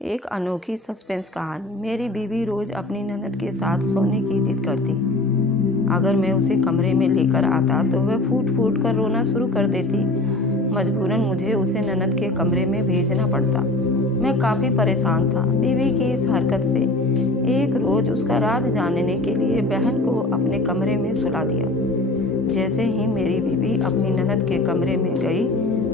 एक अनोखी सस्पेंस कहानी। मेरी बीवी रोज अपनी ननद के साथ सोने की जिद करती। अगर मैं उसे कमरे में लेकर आता तो वह फूट फूट कर रोना शुरू कर देती। मजबूरन मुझे उसे ननद के कमरे में भेजना पड़ता। मैं काफ़ी परेशान था बीवी की इस हरकत से। एक रोज उसका राज जानने के लिए बहन को अपने कमरे में सुला दिया। जैसे ही मेरी बीवी अपनी ननद के कमरे में गई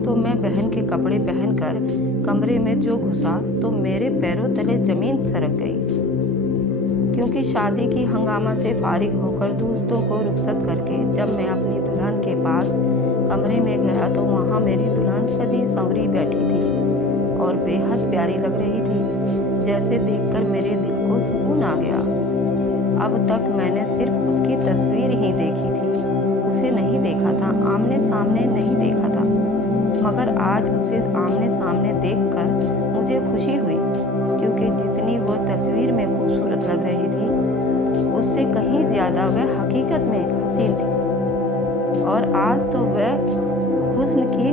तो मैं बहन के कपड़े पहनकर कमरे में जो घुसा तो मेरे पैरों तले जमीन सरक गई। क्योंकि शादी की हंगामा से फारिग होकर दोस्तों को रुखसत करके जब मैं अपनी दुल्हन के पास कमरे में गया तो वहाँ मेरी दुल्हन सजी संवरी बैठी थी और बेहद प्यारी लग रही थी। जैसे देखकर मेरे दिल को सुकून आ गया। अब तक मैंने सिर्फ उसकी तस्वीर ही देखी थी, उसे नहीं देखा था, आमने सामने नहीं देखा था। मगर आज उसे आमने सामने देखकर मुझे खुशी हुई, क्योंकि जितनी वह तस्वीर में खूबसूरत लग रही थी उससे कहीं ज़्यादा वह हकीकत में हसीन थी। और आज तो वह हुस्न की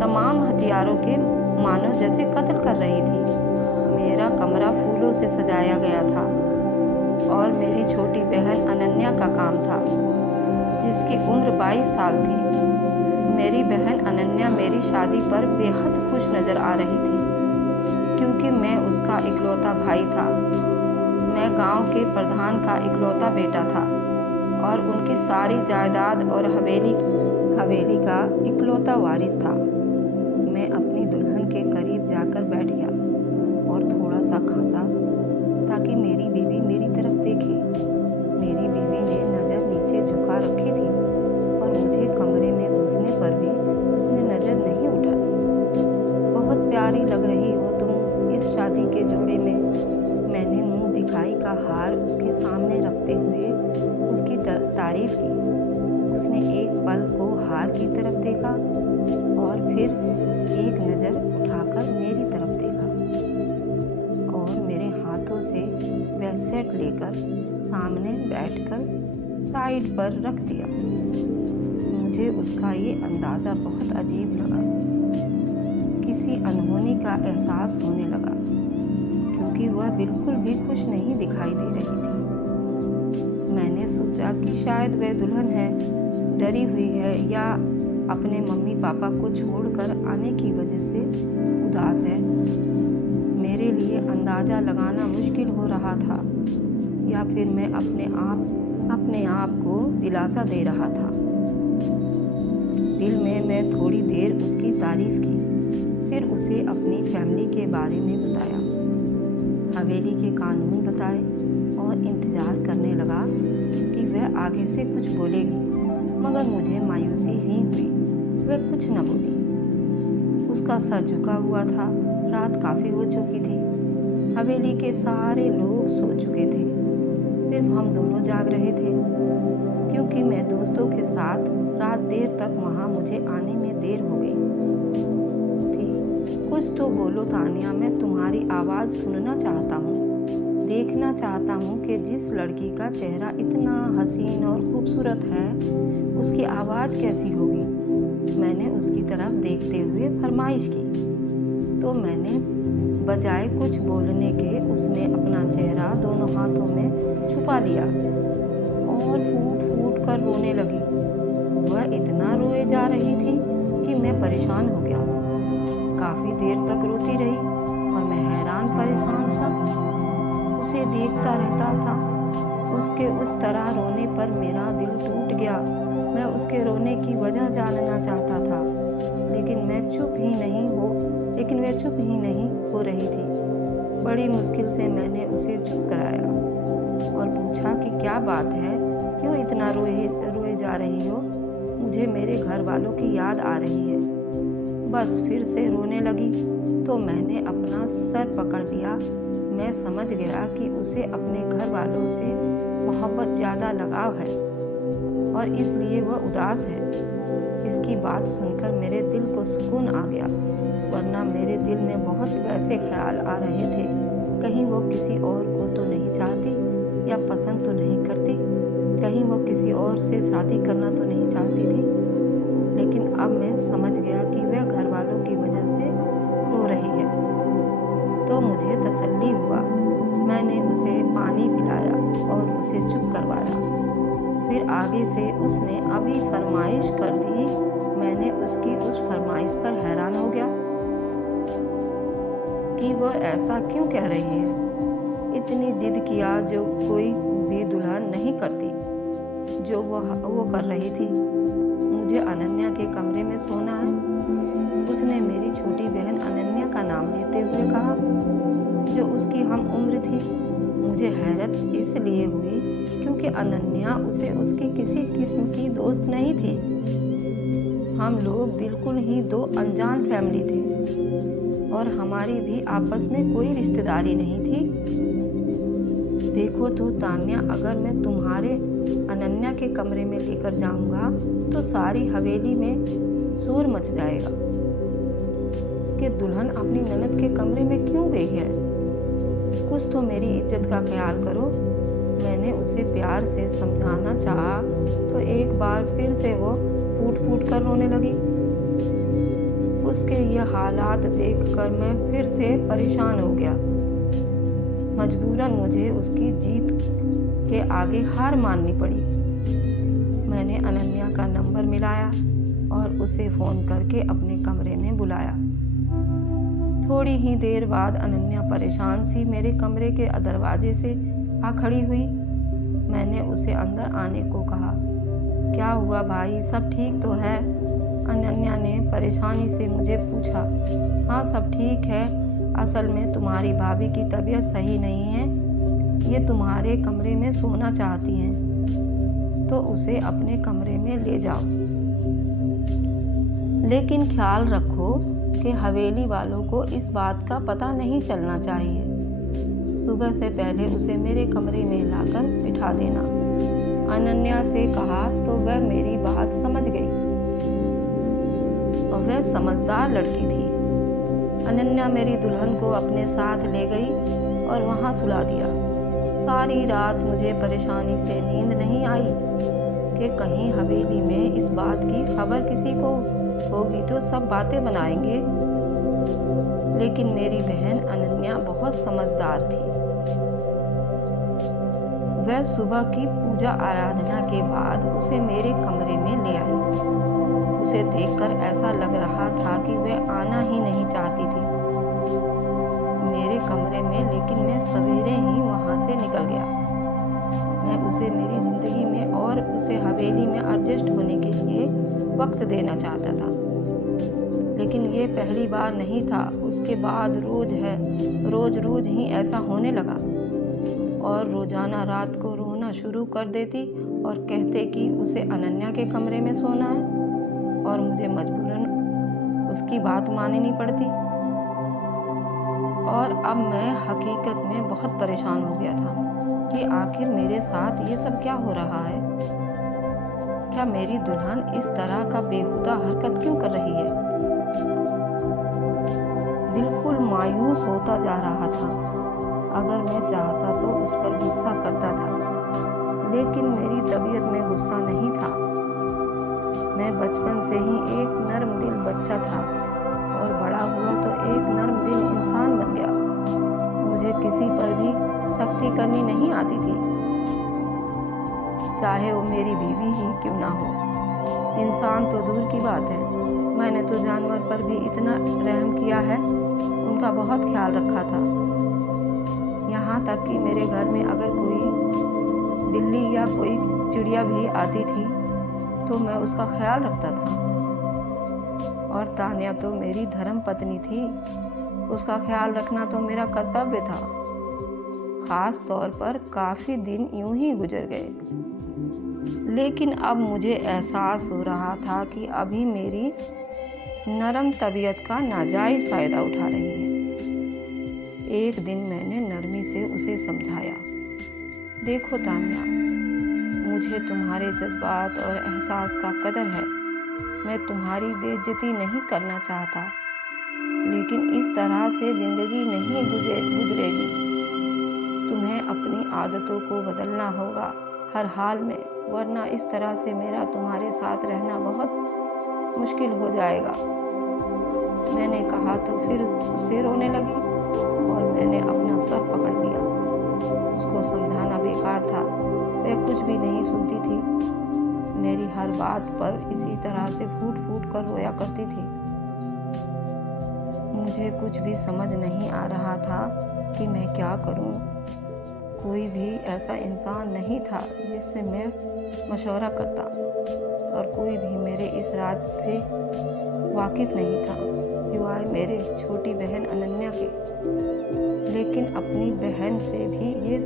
तमाम हथियारों के मानो जैसे कत्ल कर रही थी। मेरा कमरा फूलों से सजाया गया था और मेरी छोटी बहन अनन्या का काम था, जिसकी उम्र 22 साल थी। मेरी बहन अनन्या मेरी शादी पर बेहद खुश नज़र आ रही थी, क्योंकि मैं उसका इकलौता भाई था। मैं गांव के प्रधान का इकलौता बेटा था और उनकी सारी जायदाद और हवेली का इकलौता वारिस था। मैं अपनी दुल्हन के करीब जाकर बैठ गया और थोड़ा सा खांसा ताकि मेरी बीवी मेरी तरफ देखे। मेरी बीवी ने नज़र नीचे झुका रखी थी और मुझे कमरे में घुसने पर भी उसने नज़र नहीं उठाई। बहुत प्यारी लग रही हो तुम इस शादी के जोड़े में। मैंने मुंह दिखाई का हार उसके सामने रखते हुए उसकी तारीफ की। उसने एक पल को हार की तरफ देखा और फिर एक नज़र उठाकर मेरी तरफ देखा और मेरे हाथों से वह सेट लेकर सामने बैठकर साइड पर रख दिया। मुझे उसका ये अंदाज़ा बहुत अजीब लगा। किसी अनहोनी का एहसास होने लगा, क्योंकि वह बिल्कुल भी खुश नहीं दिखाई दे रही थी। मैंने सोचा कि शायद वह दुल्हन है, डरी हुई है या अपने मम्मी पापा को छोड़कर आने की वजह से उदास है। मेरे लिए अंदाज़ा लगाना मुश्किल हो रहा था, या फिर मैं अपने आप को दिलासा दे रहा था। दिल में मैं थोड़ी देर उसकी तारीफ की, फिर उसे अपनी फैमिली के बारे में बताया, हवेली के कानून बताए और इंतज़ार करने लगा कि वह आगे से कुछ बोलेगी। मगर मुझे मायूसी ही हुई, वह कुछ न बोली। उसका सर झुका हुआ था। रात काफ़ी हो चुकी थी। हवेली के सारे लोग सो चुके थे, सिर्फ हम दोनों जाग रहे थे। क्योंकि मैं दोस्तों के साथ रात देर तक वहाँ, मुझे आने में देर हो गई थी। कुछ तो बोलो तानिया, मैं तुम्हारी आवाज़ सुनना चाहता हूँ, देखना चाहता हूँ कि जिस लड़की का चेहरा इतना हसीन और खूबसूरत है उसकी आवाज़ कैसी होगी। मैंने उसकी तरफ देखते हुए फरमाइश की, तो मैंने बजाय कुछ बोलने के उसने अपना चेहरा दोनों हाथों में छुपा लिया और फूट फूट कर रोने लगी। वह इतना रोए जा रही थी कि मैं परेशान हो गया। काफ़ी देर तक रोती रही और मैं हैरान परेशान सा उसे देखता रहता था। उसके उस तरह रोने पर मेरा दिल टूट गया। मैं उसके रोने की वजह जानना चाहता था, लेकिन वह चुप ही नहीं हो रही थी। बड़ी मुश्किल से मैंने उसे चुप कराया और पूछा कि क्या बात है, क्यों इतना रोए जा रही हो। मुझे मेरे घर वालों की याद आ रही है। बस फिर से रोने लगी तो मैंने अपना सर पकड़ लिया। मैं समझ गया कि उसे अपने घर वालों से मोहब्बत ज़्यादा लगाव है और इसलिए वह उदास है। इसकी बात सुनकर मेरे दिल को सुकून आ गया, वरना मेरे दिल में बहुत वैसे ख्याल आ रहे थे, कहीं वो किसी और को तो नहीं चाहती या पसंद तो नहीं करती, कहीं वो किसी और से शादी करना तो नहीं चाहती थी। लेकिन अब मैं समझ गया कि वह घर वालों की वजह से रो रही है। तो मुझे तसल्ली हुआ। मैंने उसे पानी पिलाया और उसे चुप करवाया। फिर आगे से उसने अभी फरमाइश कर दी। मैंने उसकी उस फरमाइश पर हैरान हो गया कि वह ऐसा क्यों कह रही है। इतनी जिद किया जो कोई भी दुल्हन नहीं करती, जो वो कर रही थी। मुझे अनन्या के कमरे में सोना है। उसने मेरी छोटी बहन अनन्या का नाम लेते हुए कहा, जो उसकी हम उम्र थी। मुझे हैरत इसलिए हुई क्योंकि अनन्या उसे उसकी किसी किस्म की दोस्त नहीं थी। हम लोग बिल्कुल ही दो अनजान फैमिली थे और हमारी भी आपस में कोई रिश्तेदारी नहीं थी। देखो तो तान्या, अगर मैं तुम्हारे अनन्या के कमरे में लेकर जाऊंगा तो सारी हवेली में शोर मच जाएगा कि दुल्हन अपनी ननद के कमरे में क्यों गई है। कुछ तो मेरी इज्जत का ख्याल करो। मैंने उसे प्यार से समझाना चाहा तो एक बार फिर से वो फूट फूट कर रोने लगी। उसके ये हालात देखकर मैं फिर से परेशान हो गया। मजबूरन मुझे उसकी जीत के आगे हार माननी पड़ी। मैंने अनन्या का नंबर मिलाया और उसे फ़ोन करके अपने कमरे में बुलाया। थोड़ी ही देर बाद अनन्या परेशान सी मेरे कमरे के दरवाजे से आ खड़ी हुई। मैंने उसे अंदर आने को कहा। क्या हुआ भाई, सब ठीक तो है? अनन्या ने परेशानी से मुझे पूछा। हाँ, सब ठीक है। असल में तुम्हारी भाभी की तबीयत सही नहीं है। ये तुम्हारे कमरे में सोना चाहती हैं, तो उसे अपने कमरे में ले जाओ। लेकिन ख्याल रखो कि हवेली वालों को इस बात का पता नहीं चलना चाहिए। सुबह से पहले उसे मेरे कमरे में लाकर बिठा देना। अनन्या से कहा तो वह मेरी बात समझ गई और वह समझदार लड़की थी। अनन्या मेरी दुल्हन को अपने साथ ले गई और वहाँ सुला दिया। सारी रात मुझे परेशानी से नींद नहीं आई कि कहीं हवेली में इस बात की खबर किसी को होगी तो सब बातें बनाएंगे। लेकिन मेरी बहन अनन्या बहुत समझदार थी। वह सुबह की पूजा आराधना के बाद उसे मेरे कमरे में ले आई। उसे देखकर ऐसा लग रहा था कि वह आना ही नहीं चाहती थी मेरे कमरे में, लेकिन मैं सवेरे ही वहाँ से निकल गया। मैं उसे मेरी ज़िंदगी में और उसे हवेली में एडजस्ट होने के लिए वक्त देना चाहता था। लेकिन ये पहली बार नहीं था। उसके बाद रोज़ ही ऐसा होने लगा और रोज़ाना रात को रोना शुरू कर देती और कहते कि उसे अनन्या के कमरे में सोना है और मुझे मजबूरन उसकी बात माननी पड़ती। और अब मैं हकीकत में बहुत परेशान हो गया था कि आखिर मेरे साथ ये सब क्या हो रहा है। क्या मेरी दुल्हन इस तरह का बेहुदा हरकत क्यों कर रही है। बिल्कुल मायूस होता जा रहा था। अगर मैं चाहता तो उस पर गुस्सा करता था, लेकिन मेरी तबीयत में गुस्सा नहीं था। मैं बचपन से ही एक नर्म दिल बच्चा था और बड़ा हुआ तो एक नर्म दिल इंसान बन गया। मुझे किसी पर भी सख्ती करनी नहीं आती थी, चाहे वो मेरी बीवी ही क्यों ना हो। इंसान तो दूर की बात है, मैंने तो जानवर पर भी इतना रहम किया है, उनका बहुत ख्याल रखा था। यहाँ तक कि मेरे घर में अगर कोई बिल्ली या कोई चिड़िया भी आती थी तो मैं उसका ख्याल रखता था। और तान्या तो मेरी धर्म पत्नी थी, उसका ख्याल रखना तो मेरा कर्तव्य था। ख़ास तौर पर काफ़ी दिन यूं ही गुजर गए, लेकिन अब मुझे एहसास हो रहा था कि अभी मेरी नरम तबीयत का नाजायज़ फ़ायदा उठा रही है। एक दिन मैंने नरमी से उसे समझाया, देखो तान्या, मुझे तुम्हारे जज्बात और एहसास का कदर है। मैं तुम्हारी बेइज्जती नहीं करना चाहता, लेकिन इस तरह से ज़िंदगी नहीं गुजरेगी। तुम्हें अपनी आदतों को बदलना होगा हर हाल में, वरना इस तरह से मेरा तुम्हारे साथ रहना बहुत मुश्किल हो जाएगा। मैंने कहा तो फिर उससे रोने लगी और हर बात पर इसी तरह से फूट फूट कर रोया करती थी। मुझे कुछ भी समझ नहीं आ रहा था कि मैं क्या करूं। कोई भी ऐसा इंसान नहीं था जिससे मैं मशवरा करता, और कोई भी मेरे इस राज से वाकिफ नहीं था सिवाय मेरे छोटी बहन अनन्या के। लेकिन अपनी बहन से भी ये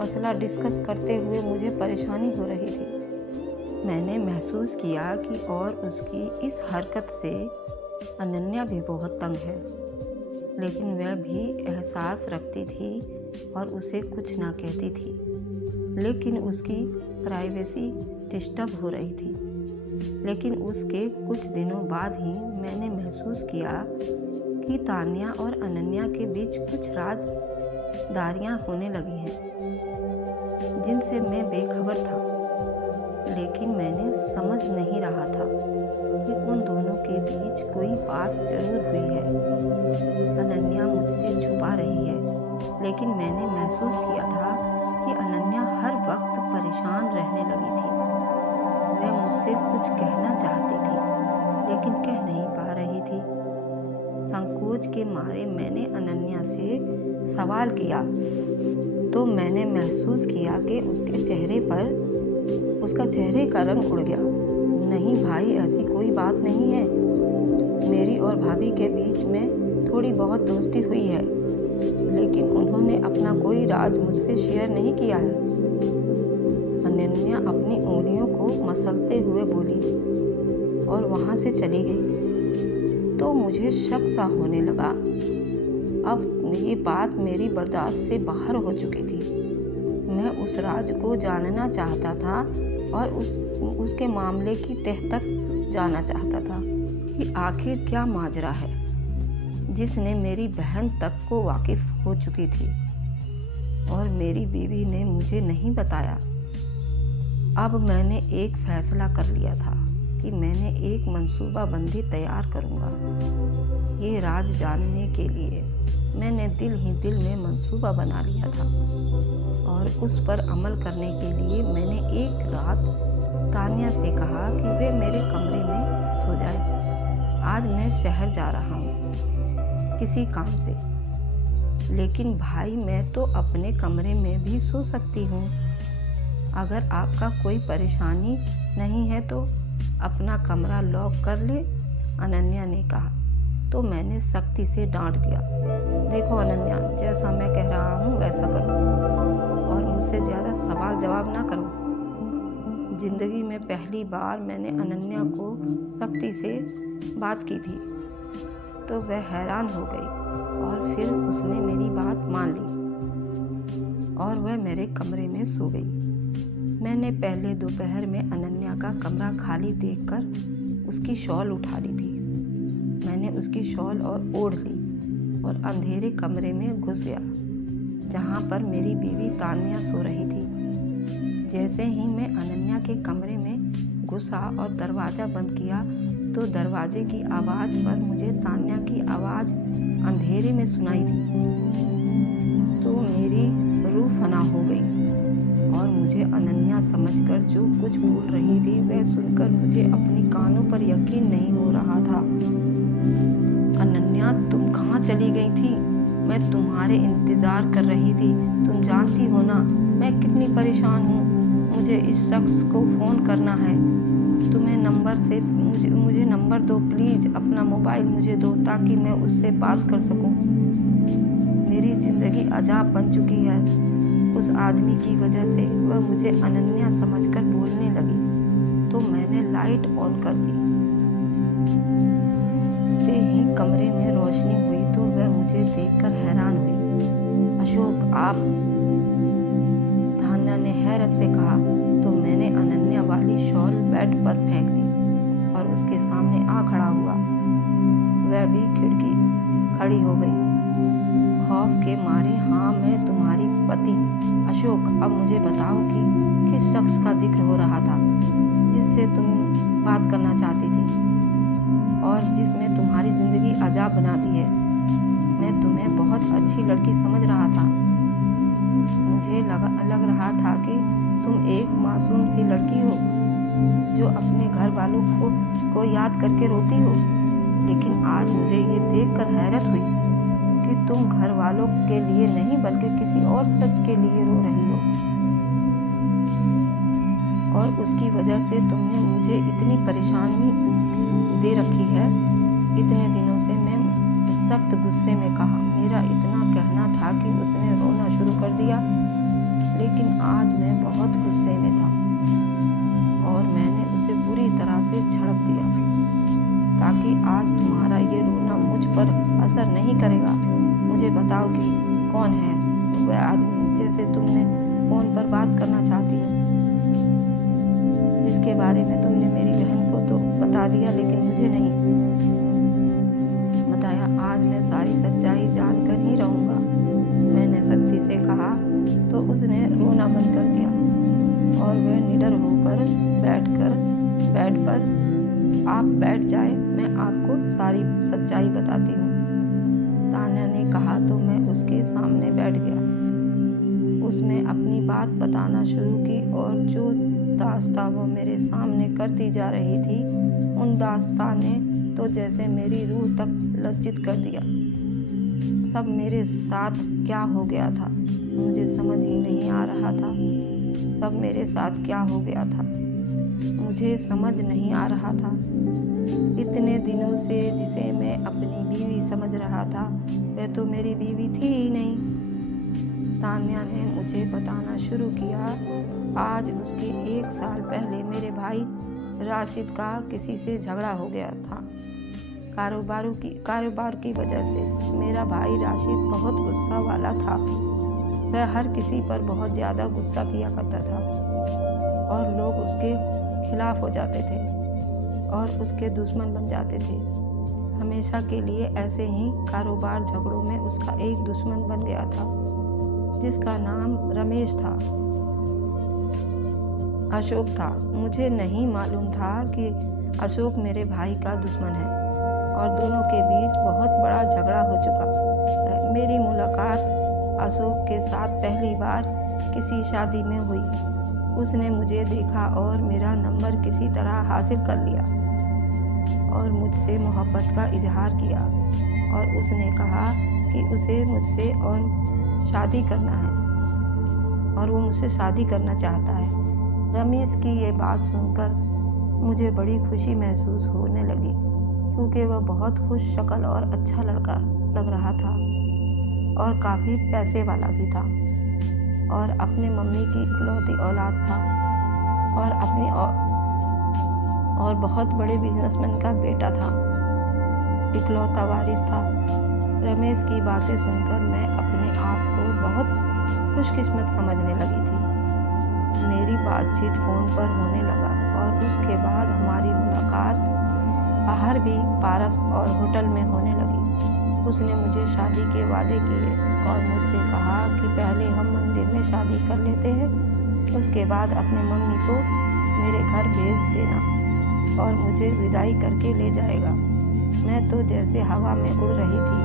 मसला डिस्कस करते हुए मुझे परेशानी हो रही थी। मैंने महसूस किया कि और उसकी इस हरकत से अनन्या भी बहुत तंग है, लेकिन वह भी एहसास रखती थी और उसे कुछ ना कहती थी। लेकिन उसकी प्राइवेसी डिस्टर्ब हो रही थी। लेकिन उसके कुछ दिनों बाद ही मैंने महसूस किया कि तान्या और अनन्या के बीच कुछ राजदारियां होने लगी हैं जिनसे मैं बेखबर था। लेकिन मैंने समझ नहीं रहा था कि उन दोनों के बीच कोई बात जरूर हुई है। अनन्या मुझसे छुपा रही है, लेकिन मैंने महसूस किया था कि अनन्या हर वक्त परेशान रहने लगी थी। वह मुझसे कुछ कहना चाहती थी, लेकिन कह नहीं पा रही थी। संकोच के मारे मैंने अनन्या से सवाल किया तो मैंने महसूस किया कि उसका चेहरे का रंग उड़ गया। नहीं भाई, ऐसी कोई बात नहीं है। मेरी और भाभी के बीच में थोड़ी बहुत दोस्ती हुई है, लेकिन उन्होंने अपना कोई राज मुझसे शेयर नहीं किया है। अनन्या अपनी उंगलियों को मसलते हुए बोली और वहां से चली गई। तो मुझे शक सा होने लगा। अब ये बात मेरी बर्दाश्त से बाहर हो चुकी थी। मैं उस राज को जानना चाहता था और उसके मामले की तह तक जाना चाहता था कि आखिर क्या माजरा है जिसने मेरी बहन तक को वाकिफ हो चुकी थी और मेरी बीवी ने मुझे नहीं बताया। अब मैंने एक फैसला कर लिया था कि मैंने एक मंसूबाबंदी तैयार करूंगा। ये राज जानने के लिए मैंने दिल ही दिल में मंसूबा बना लिया था और उस पर अमल करने के लिए मैंने एक रात तान्या से कहा कि वे मेरे कमरे में सो जाए। आज मैं शहर जा रहा हूँ किसी काम से, लेकिन भाई मैं तो अपने कमरे में भी सो सकती हूँ। अगर आपका कोई परेशानी नहीं है तो अपना कमरा लॉक कर ले, अनन्या ने कहा। तो मैंने सख्ती से डांट दिया, देखो अनन्या, जैसा मैं कह रहा हूँ वैसा करो और मुझसे ज़्यादा सवाल जवाब ना करो। ज़िंदगी में पहली बार मैंने अनन्या को सख्ती से बात की थी, तो वह हैरान हो गई और फिर उसने मेरी बात मान ली और वह मेरे कमरे में सो गई। मैंने पहले दोपहर में अनन्या का कमरा खाली देखकर उसकी शॉल उठा ली थी। मैंने उसकी शॉल और ओढ़ ली और अंधेरे कमरे में घुस गया जहाँ पर मेरी बीवी तान्या सो रही थी। जैसे ही मैं अनन्या के कमरे में घुसा और दरवाज़ा बंद किया तो दरवाजे की आवाज़ पर मुझे तान्या की आवाज़ अंधेरे में सुनाई दी। तो मेरी रूह फना हो गई और मुझे अनन्या समझकर जो कुछ बोल रही थी वह सुनकर मुझे अपनी कानों पर यकीन नहीं हो रहा था। अनन्या, तुम कहाँ चली गई थी? मैं तुम्हारे इंतज़ार कर रही थी। तुम जानती हो ना मैं कितनी परेशान हूँ। मुझे इस शख्स को फ़ोन करना है। तुम्हें नंबर से मुझे नंबर दो प्लीज़। अपना मोबाइल मुझे दो ताकि मैं उससे बात कर सकूँ। मेरी ज़िंदगी अजाब बन चुकी है। उस आदमी की वजह से वह मुझे अनन्या समझकर बोलने लगी तो मैंने लाइट ऑन कर दी। से ही कमरे में रोशनी हुई तो वह मुझे देखकर हैरान हुई। अशोक, आप? तान्या ने हैरत से कहा। तो मैंने अनन्या वाली शॉल बेड पर फेंक दी और उसके सामने आ खड़ा हुआ। वह भी खड़ी हो गई खौफ के मारे। हाँ, मैं तुम्हारी पति अशोक। अब मुझे बताओ कि किस शख्स का जिक्र हो रहा था जिससे तुम बात करना चाहती थी और जिसमें तुम्हारी ज़िंदगी अजाब बना दी है। मैं तुम्हें बहुत अच्छी लड़की समझ रहा था। मुझे लग रहा था कि तुम एक मासूम सी लड़की हो जो अपने घर वालों को याद करके रोती हो। लेकिन आज मुझे ये देखकर हैरत हुई कि तुम घर वालों के लिए नहीं बल्कि किसी और सच के लिए रो रही हो, और उसकी वजह से तुमने मुझे इतनी परेशानी दे रखी है। इतने दिनों से मैं सख्त गुस्से में कहा। मेरा इतना कहना था कि उसने रोना शुरू कर दिया, लेकिन आज मैं बहुत गुस्से में था और मैंने उसे बुरी तरह से झड़प दिया ताकि आज तुम्हारा ये रोना मुझ पर असर नहीं करेगा। मुझे बताओ कि कौन है वह आदमी जैसे तुमने फोन पर बात करना चाहती हो, जिसके बारे में तुमने मेरी बहन को तो बता दिया लेकिन मुझे नहीं बताया। आज मैं सारी सच्चाई जानकर ही रहूँगा, मैंने सख्ती से कहा। तो उसने रोना बंद कर दिया और वह निडर होकर बेड पर, आप बैठ जाए, मैं आपको सारी सच्चाई बताती हूँ, तान्या ने कहा। तो मैं उसके सामने बैठ गया। उसने अपनी बात बताना शुरू की और जो दास्तां वो मेरे सामने करती जा रही थी, उन दास्तां ने तो जैसे मेरी रूह तक लज्जित कर दिया। सब मेरे साथ क्या हो गया था मुझे समझ ही नहीं आ रहा था। सब मेरे साथ क्या हो गया था मुझे समझ नहीं आ रहा था। इतने दिनों से जिसे मैं अपनी बीवी समझ रहा था, वह तो मेरी बीवी थी ही नहीं। तान्या ने मुझे बताना शुरू किया। आज उसके 1 साल पहले मेरे भाई राशिद का किसी से झगड़ा हो गया था, कारोबार की वजह से। मेरा भाई राशिद बहुत गुस्सा वाला था। वह हर किसी पर बहुत ज़्यादा गुस्सा किया करता था और लोग उसके खिलाफ हो जाते थे और उसके दुश्मन बन जाते थे। हमेशा के लिए ऐसे ही कारोबार झगड़ों में उसका एक दुश्मन बन गया था जिसका नाम रमेश था, अशोक था। मुझे नहीं मालूम था कि अशोक मेरे भाई का दुश्मन है और दोनों के बीच बहुत बड़ा झगड़ा हो चुका है। मेरी मुलाकात अशोक के साथ पहली बार किसी शादी में हुई। उसने मुझे देखा और मेरा नंबर किसी तरह हासिल कर लिया और मुझसे मोहब्बत का इजहार किया और उसने कहा कि उसे मुझसे और शादी करना है और वो मुझसे शादी करना चाहता है। रमेश की ये बात सुनकर मुझे बड़ी खुशी महसूस होने लगी क्योंकि वह बहुत खुश शक्ल और अच्छा लड़का लग रहा था और काफ़ी पैसे वाला भी था और अपने मम्मी की इकलौती औलाद था और बहुत बड़े बिजनेसमैन का बेटा था, इकलौता वारिस था। रमेश की बातें सुनकर मैं अपने आप को बहुत खुशकिस्मत समझने लगी थी। मेरी बातचीत फ़ोन पर होने लगा और उसके बाद हमारी मुलाकात बाहर भी पार्क और होटल में होने लगी। उसने मुझे शादी के वादे किए और मुझसे कहा कि पहले हम मंदिर में शादी कर लेते हैं, उसके बाद अपने मम्मी को मेरे घर भेज देना और मुझे विदाई करके ले जाएगा। मैं तो जैसे हवा में उड़ रही थी।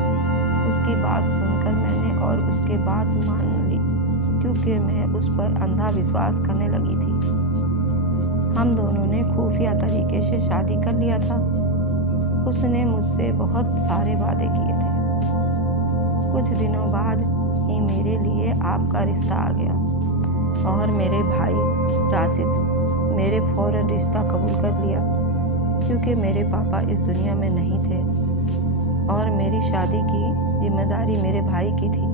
उसकी बात सुनकर मैंने और उसके बात मान ली क्योंकि मैं उस पर अंधा विश्वास करने लगी थी। हम दोनों ने खुफिया तरीके से शादी कर लिया था। उसने मुझसे बहुत सारे वादे किए थे। कुछ दिनों बाद ही मेरे लिए आपका रिश्ता आ गया और मेरे भाई राशिद मेरे फौरन रिश्ता कबूल कर लिया क्योंकि मेरे पापा इस दुनिया में नहीं थे और मेरी शादी की जिम्मेदारी मेरे भाई की थी।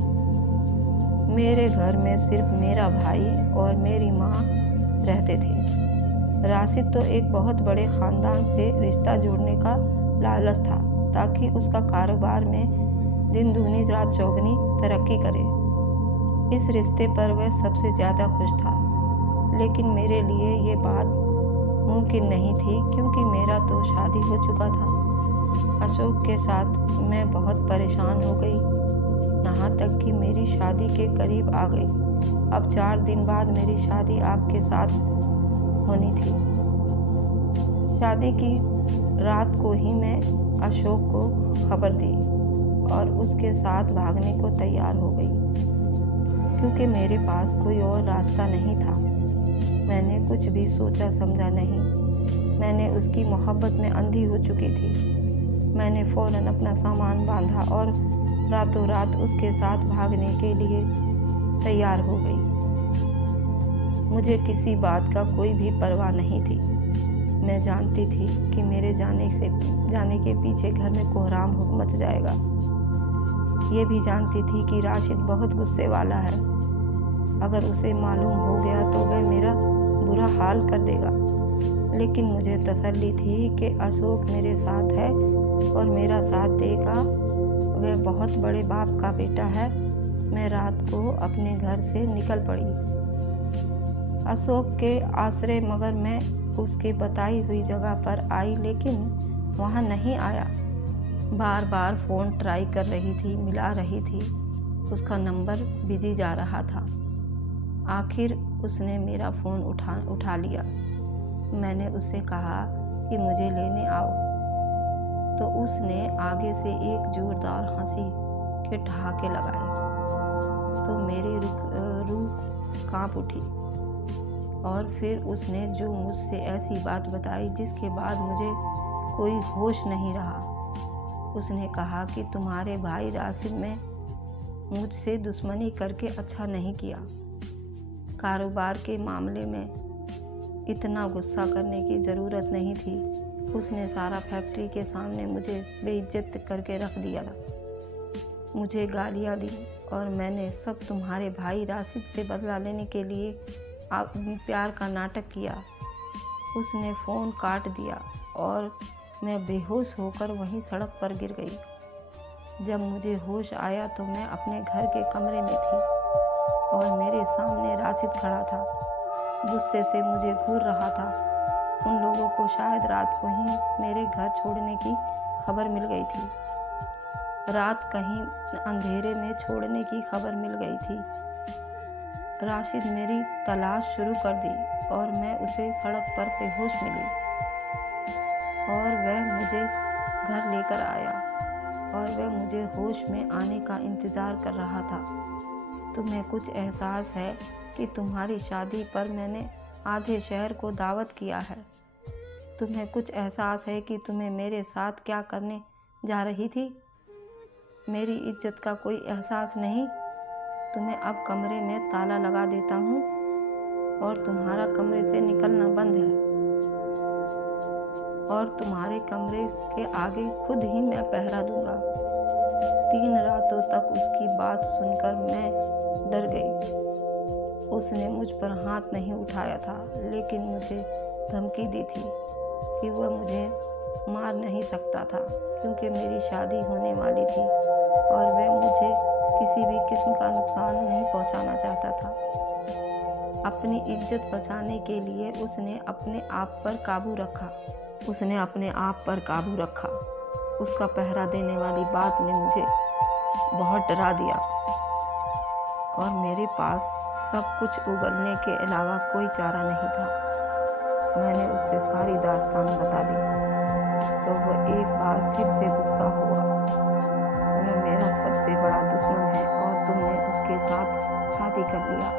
मेरे घर में सिर्फ मेरा भाई और मेरी माँ रहते थे। राशिद तो एक बहुत बड़े ख़ानदान से रिश्ता जोड़ने का लालच था ताकि उसका कारोबार में दिन दूनी रात चौगनी तरक्की करे। इस रिश्ते पर वह सबसे ज़्यादा खुश था, लेकिन मेरे लिए ये बात मुमकिन नहीं थी क्योंकि मेरा तो शादी हो चुका था। अशोक के साथ मैं बहुत परेशान हो गई, यहाँ तक कि मेरी शादी के करीब आ गई। अब 4 दिन बाद मेरी शादी आपके साथ होनी थी। शादी की रात को ही मैं अशोक को खबर दी और उसके साथ भागने को तैयार हो गई क्योंकि मेरे पास कोई और रास्ता नहीं था। मैंने कुछ भी सोचा समझा नहीं। मैंने उसकी मोहब्बत में अंधी हो चुकी थी। मैंने फ़ौरन अपना सामान बांधा और रातों रात उसके साथ भागने के लिए तैयार हो गई। मुझे किसी बात का कोई भी परवाह नहीं थी। मैं जानती थी कि मेरे जाने के पीछे घर में कोहराम मच जाएगा। ये भी जानती थी कि राशिद बहुत गुस्से वाला है। अगर उसे मालूम हो गया तो वह मेरा बुरा हाल कर देगा। लेकिन मुझे तसल्ली थी कि अशोक मेरे साथ है और मेरा साथ देगा। वह बहुत बड़े बाप का बेटा है। मैं रात को अपने घर से निकल पड़ी अशोक के आश्रय, मगर मैं उसके बताई हुई जगह पर आई लेकिन वहाँ नहीं आया। बार बार फ़ोन ट्राई कर रही थी, मिला रही थी, उसका नंबर बिजी जा रहा था। आखिर उसने मेरा फ़ोन उठा लिया। मैंने उससे कहा कि मुझे लेने आओ, तो उसने आगे से एक ज़ोरदार हंसी के ठहाके लगाए तो मेरी रूह कांप उठी। और फिर उसने जो मुझसे ऐसी बात बताई जिसके बाद मुझे कोई होश नहीं रहा। उसने कहा कि तुम्हारे भाई राशिद ने मुझसे दुश्मनी करके अच्छा नहीं किया। कारोबार के मामले में इतना गुस्सा करने की ज़रूरत नहीं थी। उसने सारा फैक्ट्री के सामने मुझे बेइज्जत करके रख दिया था। मुझे गालियाँ दी और मैंने सब तुम्हारे भाई राशिद से बदला लेने के लिए प्यार का नाटक किया। उसने फ़ोन काट दिया और मैं बेहोश होकर वहीं सड़क पर गिर गई। जब मुझे होश आया तो मैं अपने घर के कमरे में थी और मेरे सामने राशिद खड़ा था। गुस्से से मुझे घूर रहा था। उन लोगों को शायद रात को ही मेरे घर छोड़ने की खबर मिल गई थी। रात कहीं अंधेरे में छोड़ने की खबर मिल गई थी। राशिद मेरी तलाश शुरू कर दी और मैं उसे सड़क पर बेहोश मिली और वह मुझे घर लेकर आया और वह मुझे होश में आने का इंतज़ार कर रहा था। तुम्हें कुछ एहसास है कि तुम्हारी शादी पर मैंने आधे शहर को दावत किया है? तुम्हें कुछ एहसास है कि तुम्हें मेरे साथ क्या करने जा रही थी? मेरी इज्जत का कोई एहसास नहीं? तुम्हें अब कमरे में ताला लगा देता हूँ और तुम्हारा कमरे से निकलना बंद है और तुम्हारे कमरे के आगे खुद ही मैं पहरा दूंगा। 3 रातों तक उसकी बात सुनकर मैं डर गई। उसने मुझ पर हाथ नहीं उठाया था, लेकिन मुझे धमकी दी थी कि वह मुझे मार नहीं सकता था क्योंकि मेरी शादी होने वाली थी और वह मुझे किसी भी किस्म का नुकसान नहीं पहुंचाना चाहता था। अपनी इज्जत बचाने के लिए उसने अपने आप पर काबू रखा। उसका पहरा देने वाली बात ने मुझे बहुत डरा दिया और मेरे पास सब कुछ उगलने के अलावा कोई चारा नहीं था। मैंने उससे सारी दास्तान बता दी तो वह एक बार फिर से गुस्सा हुआ। वह मेरा सबसे बड़ा दुश्मन है और तुमने उसके साथ शादी कर लिया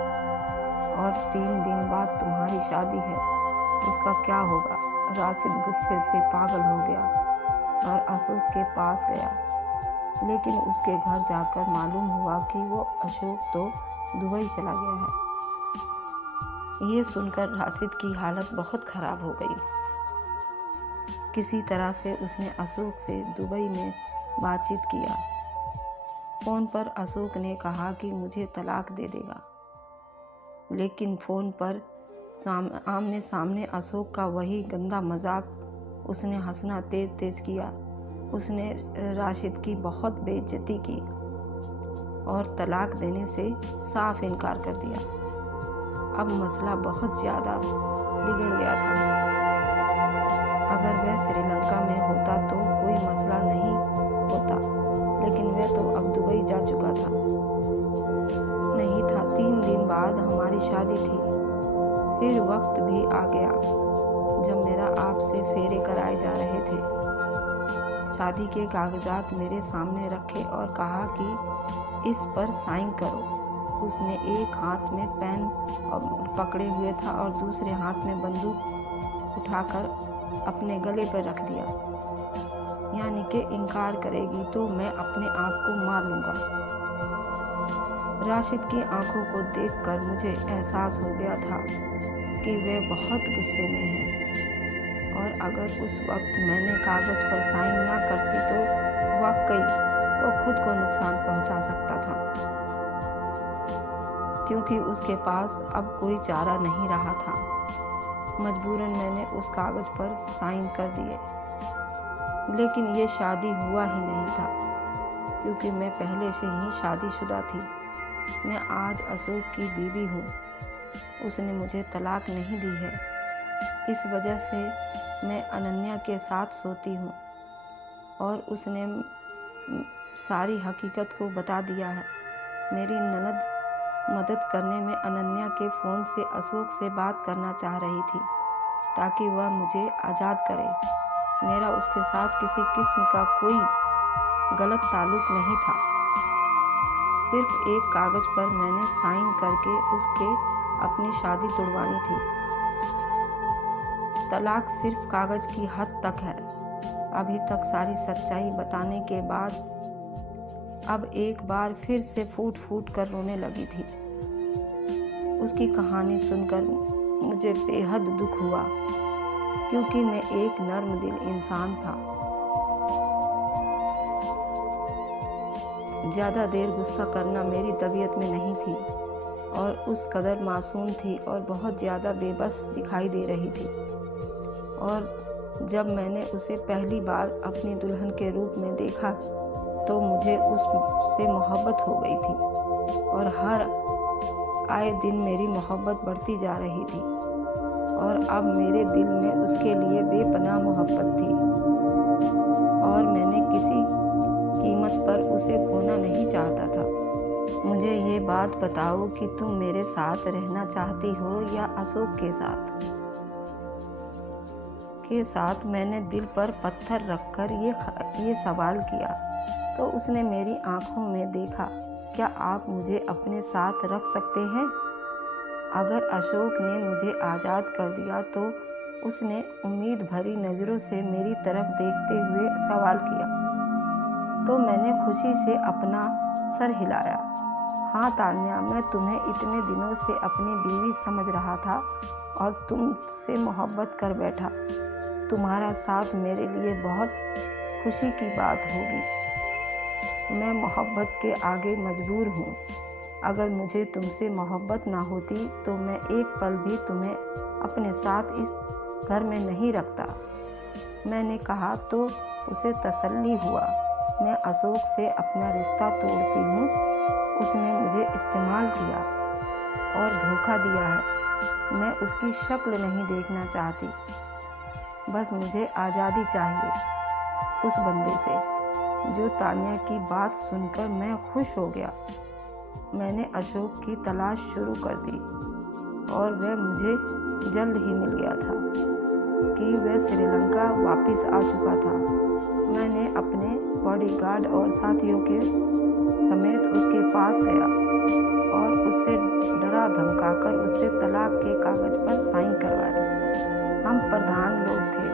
और 3 दिन बाद तुम्हारी शादी है। उसका क्या होगा? राशिद गुस्से से पागल हो गया और अशोक के पास गया, लेकिन उसके घर जाकर मालूम हुआ कि वो अशोक तो दुबई चला गया है। ये सुनकर राशिद की हालत बहुत ख़राब हो गई। किसी तरह से उसने अशोक से दुबई में बातचीत किया। फ़ोन पर अशोक ने कहा कि मुझे तलाक दे देगा, लेकिन फ़ोन पर आमने सामने अशोक का वही गंदा मजाक उसने हंसना तेज किया। उसने राशिद की बहुत बेइज्जती की और तलाक देने से साफ इनकार कर दिया। अब मसला बहुत ज़्यादा बिगड़ गया था। अगर वह श्रीलंका में होता तो कोई मसला नहीं होता, लेकिन वह तो अब दुबई जा चुका था। नहीं था 3 दिन बाद हमारी शादी थी। फिर वक्त भी आ गया जब मेरा आपसे फेरे कराए जा रहे थे। शादी के कागजात मेरे सामने रखे और कहा कि इस पर साइन करो। उसने एक हाथ में पेन पकड़े हुए था और दूसरे हाथ में बंदूक उठाकर अपने गले पर रख दिया, यानी कि इनकार करेगी तो मैं अपने आप को मार लूँगा। राशिद की आंखों को देखकर मुझे एहसास हो गया था कि वे बहुत गुस्से में हैं, और अगर उस वक्त मैंने कागज़ पर साइन ना करती तो वाकई वो खुद को नुकसान पहुंचा सकता था, क्योंकि उसके पास अब कोई चारा नहीं रहा था। मजबूरन मैंने उस कागज़ पर साइन कर दिए, लेकिन ये शादी हुआ ही नहीं था, क्योंकि मैं पहले से ही शादीशुदा थी। मैं आज अशोक की बीवी हूँ। उसने मुझे तलाक नहीं दी है। इस वजह से मैं अनन्या के साथ सोती हूँ, और उसने सारी हकीकत को बता दिया है। मेरी ननद मदद करने में अनन्या के फ़ोन से अशोक से बात करना चाह रही थी, ताकि वह मुझे आज़ाद करे। मेरा उसके साथ किसी किस्म का कोई गलत ताल्लुक नहीं था। सिर्फ एक कागज़ पर मैंने साइन करके उसके अपनी शादी तुड़वानी थी। तलाक सिर्फ कागज़ की हद तक है। अभी तक सारी सच्चाई बताने के बाद अब एक बार फिर से फूट फूट कर रोने लगी थी। उसकी कहानी सुनकर मुझे बेहद दुख हुआ, क्योंकि मैं एक नर्म दिल इंसान था। ज़्यादा देर गुस्सा करना मेरी तबीयत में नहीं थी, और उस कदर मासूम थी और बहुत ज़्यादा बेबस दिखाई दे रही थी। और जब मैंने उसे पहली बार अपनी दुल्हन के रूप में देखा तो मुझे उससे मोहब्बत हो गई थी, और हर आए दिन मेरी मोहब्बत बढ़ती जा रही थी, और अब मेरे दिल में उसके लिए बेपनाह मोहब्बत थी, और मैंने किसी कीमत पर उसे खोना नहीं चाहता था। मुझे ये बात बताओ कि तुम मेरे साथ रहना चाहती हो या अशोक के साथ मैंने दिल पर पत्थर रखकर ये सवाल किया तो उसने मेरी आंखों में देखा। क्या आप मुझे अपने साथ रख सकते हैं? अगर अशोक ने मुझे आज़ाद कर दिया तो उसने उम्मीद भरी नज़रों से मेरी तरफ देखते हुए सवाल किया, तो मैंने खुशी से अपना सर हिलाया। हाँ तान्या, मैं तुम्हें इतने दिनों से अपनी बीवी समझ रहा था और तुमसे मोहब्बत कर बैठा। तुम्हारा साथ मेरे लिए बहुत खुशी की बात होगी। मैं मोहब्बत के आगे मजबूर हूँ। अगर मुझे तुमसे मोहब्बत ना होती तो मैं एक पल भी तुम्हें अपने साथ इस घर में नहीं रखता। मैंने कहा तो उसे तसल्ली हुआ। मैं अशोक से अपना रिश्ता तोड़ती हूँ। उसने मुझे इस्तेमाल किया और धोखा दिया है। मैं उसकी शक्ल नहीं देखना चाहती। बस मुझे आज़ादी चाहिए उस बंदे से। जो तान्या की बात सुनकर मैं खुश हो गया। मैंने अशोक की तलाश शुरू कर दी और वह मुझे जल्द ही मिल गया था कि वह श्रीलंका वापस आ चुका था। मैंने अपने बॉडीगार्ड और साथियों के समेत उसके पास गया और उससे डरा धमकाकर उससे तलाक के कागज़ पर साइन करवाए। हम प्रधान लोग थे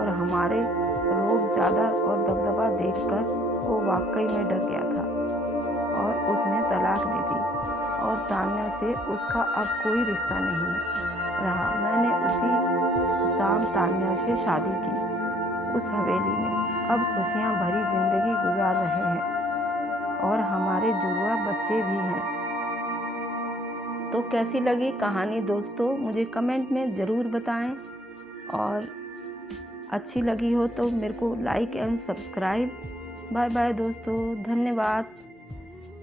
और हमारे रोब ज़्यादा और दबदबा देखकर वो वाकई में डर गया था और उसने तलाक दे दी और तान्या से उसका अब कोई रिश्ता नहीं रहा। मैंने उसी शाम तान्या से शादी की उस हवेली में। अब खुशियाँ भरी ज़िंदगी गुजार रहे हैं और हमारे जुड़वा बच्चे भी हैं। तो कैसी लगी कहानी दोस्तों, मुझे कमेंट में ज़रूर बताएं, और अच्छी लगी हो तो मेरे को like and subscribe. Bye bye दोस्तों, धन्यवाद।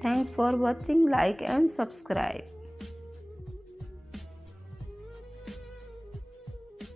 Thanks for watching, like and subscribe.